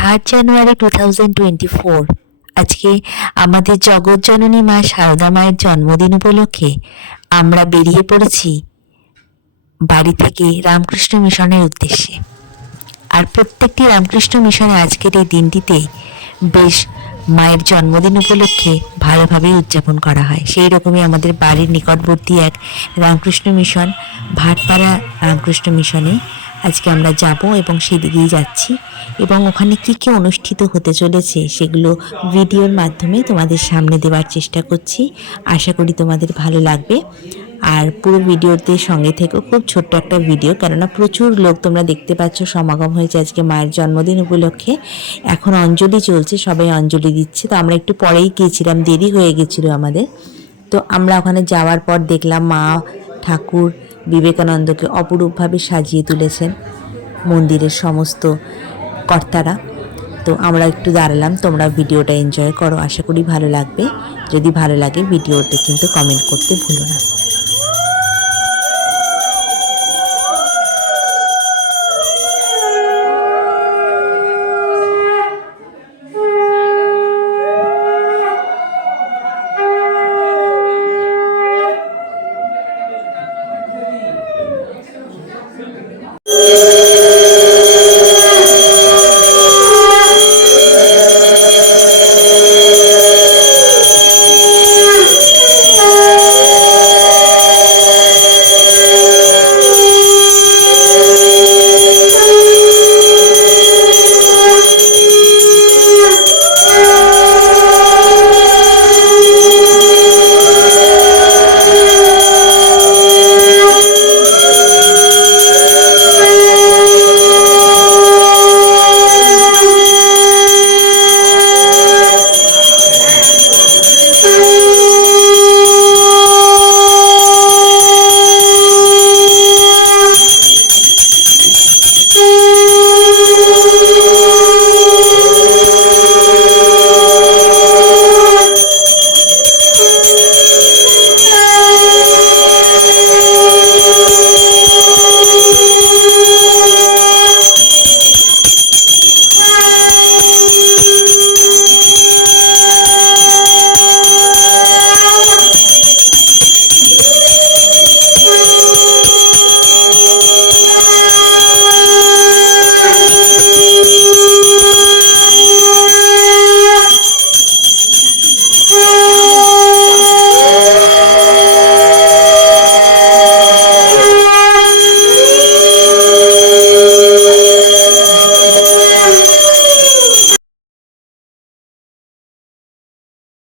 Third January two thousand twenty four আজকে আমাদের জগৎজননী মা সারদা মায়ের জন্মদিন উপলক্ষে আমরা বেরিয়ে পড়েছি বাড়ি থেকে রামকৃষ্ণ মিশনের উদ্দেশ্যে। আর প্রত্যেকটি রামকৃষ্ণ মিশনে আজকের এই দিনটিতে বেশ মায়ের জন্মদিন উপলক্ষে ভালোভাবেই উদযাপন করা হয়। সেই রকমই আমাদের বাড়ির নিকটবর্তী এক রামকৃষ্ণ মিশন, ভাটপাড়া রামকৃষ্ণ মিশনে আজকে আমরা যাব এবং সেদিকেই যাচ্ছি। এবং ওখানে কি কি অনুষ্ঠিত হতে চলেছে সেগুলো ভিডিওর মাধ্যমে তোমাদের সামনে দেওয়ার চেষ্টা করছি। আশা করি তোমাদের ভালো লাগবে। আর পুরো ভিডিওতে সঙ্গে থেকে, খুব ছোট্ট একটা ভিডিও, কেননা প্রচুর লোক তোমরা দেখতে পাচ্ছ, সমাগম হয়েছে আজকে মায়ের জন্মদিন উপলক্ষে। এখন অঞ্জলি চলছে, সবাই অঞ্জলি দিচ্ছে। তো আমরা একটু পরেই গিয়েছিলাম, দেরি হয়ে গেছিল আমাদের। তো আমরা ওখানে যাওয়ার পর দেখলাম মা, ঠাকুর বিবেকানন্দকে অপরূপভাবে সাজিয়ে তুলেছেন মন্দিরের সমস্ত কর্তারা। তো আমরা একটু দাঁড়ালাম, তোমরা ভিডিওটা এনজয় করো। আশা করি ভালো লাগবে। যদি ভালো লাগে, ভিডিওতে কিন্তু কমেন্ট করতে ভুলো না।